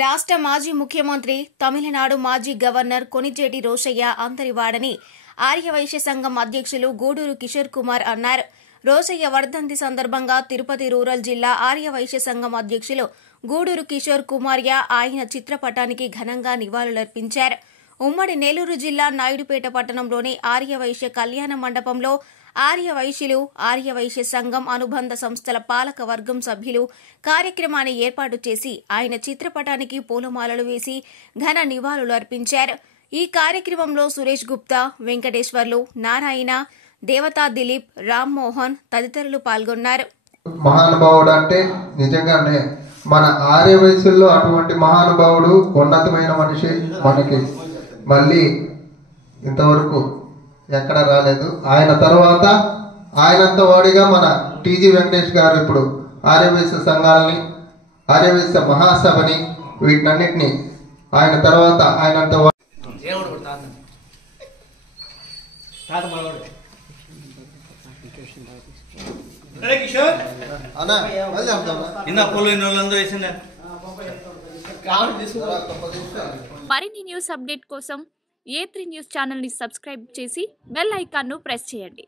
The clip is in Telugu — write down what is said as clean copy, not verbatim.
రాష్ట్ర మాజీ ముఖ్యమంత్రి, తమిళనాడు మాజీ గవర్నర్ కొణిజేటి రోశయ్య అందరివాడని ఆర్యవైశ్య సంఘం అధ్యక్షులు గూడూరు కిషోర్ కుమార్ అన్నారు. రోశయ్య వర్ధంతి సందర్భంగా తిరుపతి రూరల్ జిల్లా ఆర్యవైశ్య సంఘం అధ్యక్షులు గూడూరు కిషోర్ కుమార్య ఆయన చిత్రపటానికి ఘనంగా నివాళులర్పించారు. ఉమ్మడి నెల్లూరు జిల్లా నాయుడుపేట పట్టణంలోని ఆర్యవైశ్య కళ్యాణ మండపంలో ఆర్యవైశ్యులు, ఆర్యవైశ్య సంఘం అనుబంధ సంస్థల పాలక వర్గం సభ్యులు కార్యక్రమాన్ని ఏర్పాటు చేసి ఆయన చిత్రపటానికి పూలమాలలు వేసి ఘన నివాళులు అర్పించారు. ఈ కార్యక్రమంలో సురేష్ గుప్తా, వెంకటేశ్వర్లు, నారాయణ, దేవతా దిలీప్, రామ్మోహన్ తదితరులు పాల్గొన్నారు. మహానుభావుడు అంటే నిజంగానే మన ఆర్యవైశ్యుల్లో అటువంటి మహానుభావుడు, ఉన్నతమైన మనిషి మనకి మళ్ళీ ఇంతవరకు ఎక్కడ రాలేదు. ఆయన తర్వాత ఆయనంత వాడిగా మన టీజీ వెంకటేష్ గారు ఇప్పుడు ఆర్యవైశ్య సంఘాలని, ఆర్యవైశ్య మహాసభని, వీటినన్నిటినీ ఆయన తర్వాత ఆయనంత మరిన్ని న్యూస్ అప్డేట్ కోసం A3 న్యూస్ ఛానల్ ని సబ్స్క్రైబ్ చేసి బెల్ ఐకాన్ ను ప్రెస్ చేయండి.